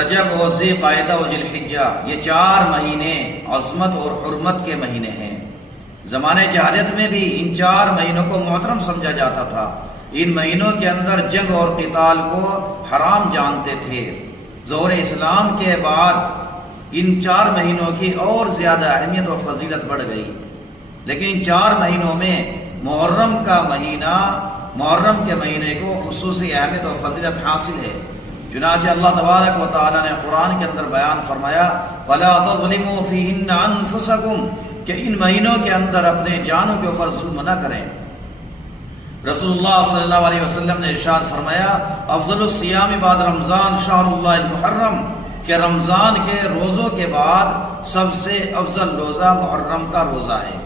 رجب و ذی قعدہ و ذی الحجہ، یہ 4 مہینے عظمت اور حرمت کے مہینے ہیں۔ زمانے جہالت میں بھی ان 4 مہینوں کو محترم سمجھا جاتا تھا۔ ان مہینوں کے اندر جنگ اور قتال کو حرام جانتے تھے۔ ظہور اسلام کے بعد ان 4 مہینوں کی اور زیادہ اہمیت اور فضیلت بڑھ گئی، لیکن ان 4 مہینوں میں محرم کے مہینے کو خصوصی اہمیت اور فضیلت حاصل ہے۔ چنانچہ اللہ تبارک و تعالیٰ نے قرآن کے اندر بیان فرمایا فَلَا تَظْلِمُوا فِيهِنَّ أَنفُسَكُمْ، کہ ان مہینوں کے اندر اپنے جانوں کے اوپر ظلم نہ کریں۔ رسول اللہ صلی اللہ علیہ وسلم نے ارشاد فرمایا افضل الصیام بعد رمضان شہر اللہ المحرم، کہ رمضان کے روزوں کے بعد سب سے افضل روزہ محرم کا روزہ ہے۔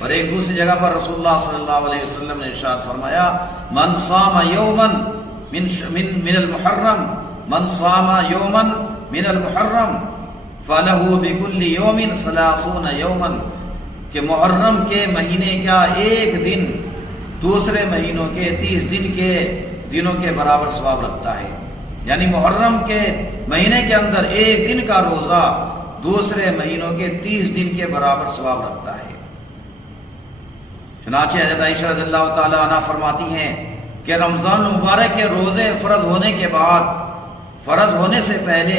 اور ایک دوسری جگہ پر رسول اللہ صلی اللہ علیہ وسلم نے ارشاد فرمایا من صام یوما من المحرم، من صام یوما من المحرم فلہ بکل یوم 30 یوما، کہ محرم کے مہینے کا ایک دن دوسرے مہینوں کے 30 دنوں کے برابر ثواب رکھتا ہے۔ یعنی محرم کے مہینے کے اندر ایک دن کا روزہ دوسرے مہینوں کے 30 دن کے برابر ثواب رکھتا ہے۔ چنانچہ حضرت عائشہ رضی اللہ تعالی عنہ فرماتی ہیں کہ رمضان المبارک کے روزے فرض ہونے کے بعد، فرض ہونے سے پہلے،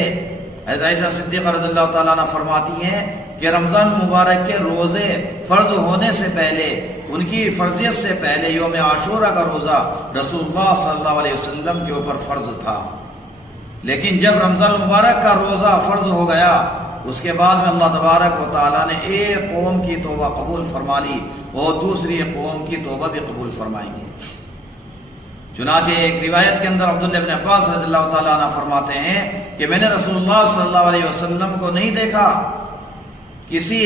حضرت عائشہ صدیقہ رضی اللہ تعالی عنہ فرماتی ہیں کہ رمضان المبارک کے روزے فرض ہونے سے پہلے، ان کی فرضیت سے پہلے یوم عاشورہ کا روزہ رسول اللہ صلی اللہ علیہ وسلم کے اوپر فرض تھا، لیکن جب رمضان المبارک کا روزہ فرض ہو گیا اس کے بعد میں اللہ تبارک و تعالیٰ نے ایک قوم کی توبہ قبول فرما لی اور دوسری قوم کی توبہ بھی قبول فرمائیں گے۔ چنانچہ ایک روایت کے اندر عبداللہ بن عباس رضی اللہ تعالیٰ عنہ فرماتے ہیں کہ میں نے رسول اللہ صلی اللہ علیہ وسلم کو نہیں دیکھا کسی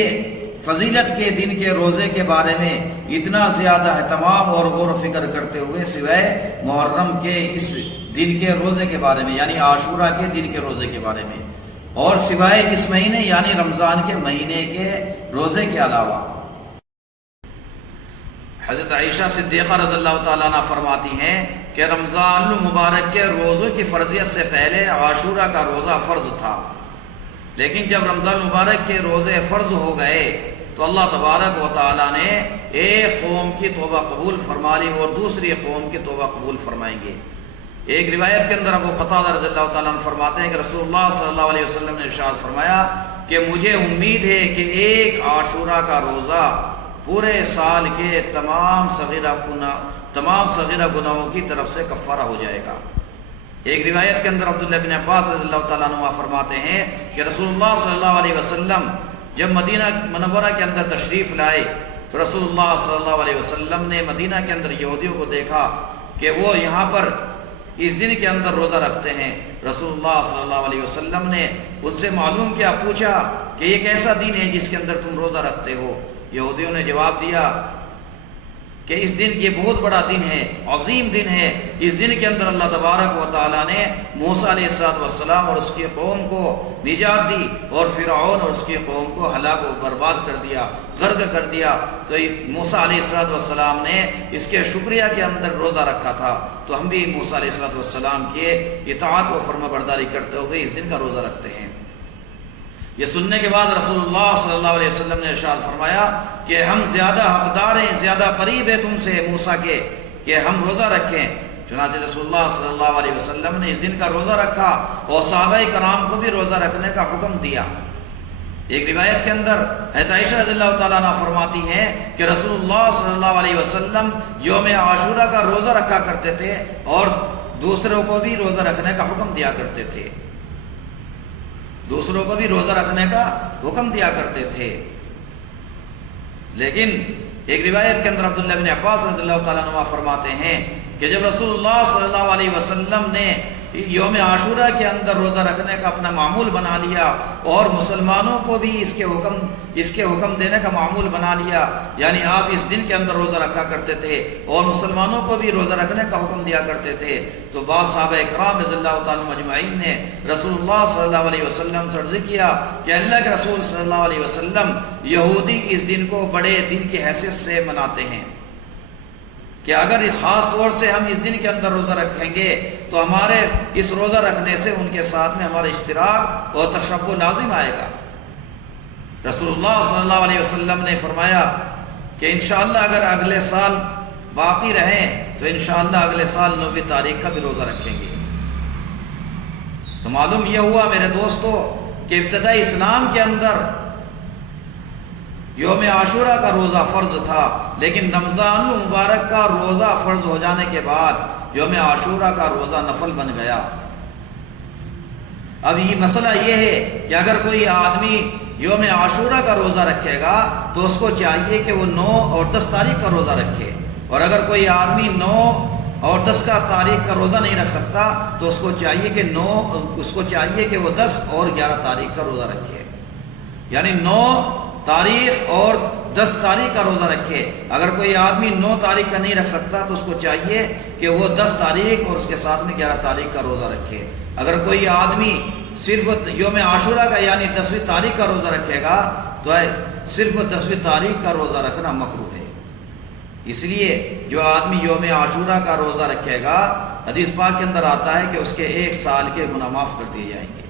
فضیلت کے دن کے روزے کے بارے میں اتنا زیادہ اہتمام اور غور و فکر کرتے ہوئے سوائے محرم کے اس دن کے روزے کے بارے میں، یعنی عاشورہ کے دن کے روزے کے بارے میں، اور سوائے اس مہینے یعنی رمضان کے مہینے کے روزے کے علاوہ۔ حضرت عائشہ صدیقہ رضی اللہ تعالیٰ عنہ فرماتی ہیں کہ رمضان المبارک کے روزوں کی فرضیت سے پہلے عاشورہ کا روزہ فرض تھا، لیکن جب رمضان المبارک کے روزے فرض ہو گئے تو اللہ تبارک و تعالیٰ نے ایک قوم کی توبہ قبول فرما لی اور دوسری قوم کی توبہ قبول فرمائیں گے۔ ایک روایت کے اندر ابو قتادہ رضی اللہ تعالیٰ عنہ فرماتے ہیں کہ رسول اللہ صلی اللہ علیہ وسلم نے ارشاد فرمایا کہ مجھے امید ہے کہ ایک عاشورہ کا روزہ پورے سال کے تمام صغیرہ گناہوں کی طرف سے کفارہ ہو جائے گا۔ ایک روایت کے اندر عبداللہ بن عباس رضی اللہ تعالیٰ عنہ فرماتے ہیں کہ رسول اللہ صلی اللہ علیہ وسلم جب مدینہ منورہ کے اندر تشریف لائے تو رسول اللہ صلی اللہ علیہ وسلم نے مدینہ کے اندر یہودیوں کو دیکھا کہ وہ یہاں پر اس دن کے اندر روزہ رکھتے ہیں۔ رسول اللہ صلی اللہ علیہ وسلم نے ان سے معلوم کیا، پوچھا کہ یہ کیسا دن ہے جس کے اندر تم روزہ رکھتے ہو؟ یہودیوں نے جواب دیا کہ اس دن یہ بہت بڑا دن ہے، عظیم دن ہے، اس دن کے اندر اللہ تبارک و تعالیٰ نے موسیٰ علیہ السلام اور اس کی قوم کو نجات دی اور فرعون اور اس کی قوم کو ہلاک و برباد کر دیا، غرق کر دیا۔ تو موسیٰ علیہ السلام نے اس کے شکریہ کے اندر روزہ رکھا تھا، تو ہم بھی موسیٰ علیہ السلام کے اطاعت و فرما برداری کرتے ہوئے اس دن کا روزہ رکھتے ہیں۔ یہ سننے کے بعد رسول اللہ صلی اللہ علیہ وسلم نے ارشاد فرمایا کہ ہم زیادہ حقدار ہیں، زیادہ قریب ہیں تم سے موسیٰ کے کہ ہم روزہ رکھیں۔ چنانچہ رسول اللہ صلی اللہ علیہ وسلم نے اس دن کا روزہ رکھا اور صحابہ کرام کو بھی روزہ رکھنے کا حکم دیا۔ ایک روایت کے اندر حضرت عائشہ رضی اللہ تعالیٰ عنہ فرماتی ہیں کہ رسول اللہ صلی اللہ علیہ وسلم یوم عاشورہ کا روزہ رکھا کرتے تھے اور دوسروں کو بھی روزہ رکھنے کا حکم دیا کرتے تھے، دوسروں کو بھی روزہ رکھنے کا حکم دیا کرتے تھے۔ لیکن ایک روایت کے اندر عبداللہ بن عباس رضی اللہ تعالیٰ عنہ فرماتے ہیں کہ جب رسول اللہ صلی اللہ علیہ وسلم نے یوم عاشورہ کے اندر روزہ رکھنے کا اپنا معمول بنا لیا اور مسلمانوں کو بھی اس کے حکم دینے کا معمول بنا لیا، یعنی آپ اس دن کے اندر روزہ رکھا کرتے تھے اور مسلمانوں کو بھی روزہ رکھنے کا حکم دیا کرتے تھے، تو بعض صحابہ کرام رضی اللہ تعالیٰ مجمعین نے رسول اللہ صلی اللہ علیہ وسلم سے عرض کیا کہ اللہ کے رسول صلی اللہ علیہ وسلم یہودی اس دن کو بڑے دن کی حیثیت سے مناتے ہیں کہ اگر خاص طور سے ہم اس دن کے اندر روزہ رکھیں گے تو ہمارے اس روزہ رکھنے سے ان کے ساتھ میں ہمارا اشتراک اور تشبہ لازم آئے گا۔ رسول اللہ صلی اللہ علیہ وسلم نے فرمایا کہ انشاءاللہ اگر اگلے سال باقی رہیں تو انشاءاللہ اگلے سال 9 تاریخ کا بھی روزہ رکھیں گے۔ تو معلوم یہ ہوا میرے دوستو کہ ابتدائی اسلام کے اندر یوم عاشورہ کا روزہ فرض تھا، لیکن رمضان المبارک کا روزہ فرض ہو جانے کے بعد یوم عاشورہ کا روزہ نفل بن گیا۔ اب یہ مسئلہ یہ ہے کہ اگر کوئی آدمی یوم عاشورہ کا روزہ رکھے گا تو اس کو چاہیے کہ وہ 9 اور 10 تاریخ کا روزہ رکھے، اور اگر کوئی آدمی 9 اور 10 کا تاریخ کا روزہ نہیں رکھ سکتا تو اس کو چاہیے کہ وہ 10 اور 11 تاریخ کا روزہ رکھے، یعنی 9 تاریخ اور 10 تاریخ کا روزہ رکھے۔ اگر کوئی آدمی 9 تاریخ کا نہیں رکھ سکتا تو اس کو چاہیے کہ وہ 10 تاریخ اور اس کے ساتھ میں 11 تاریخ کا روزہ رکھے۔ اگر کوئی آدمی صرف یوم عاشورہ کا یعنی 10ویں تاریخ کا روزہ رکھے گا تو صرف 10ویں تاریخ کا روزہ رکھنا مکروہ ہے۔ اس لیے جو آدمی یوم عاشورہ کا روزہ رکھے گا، حدیث پاک کے اندر آتا ہے کہ اس کے 1 سال کے گناہ معاف کر دیے جائیں گے۔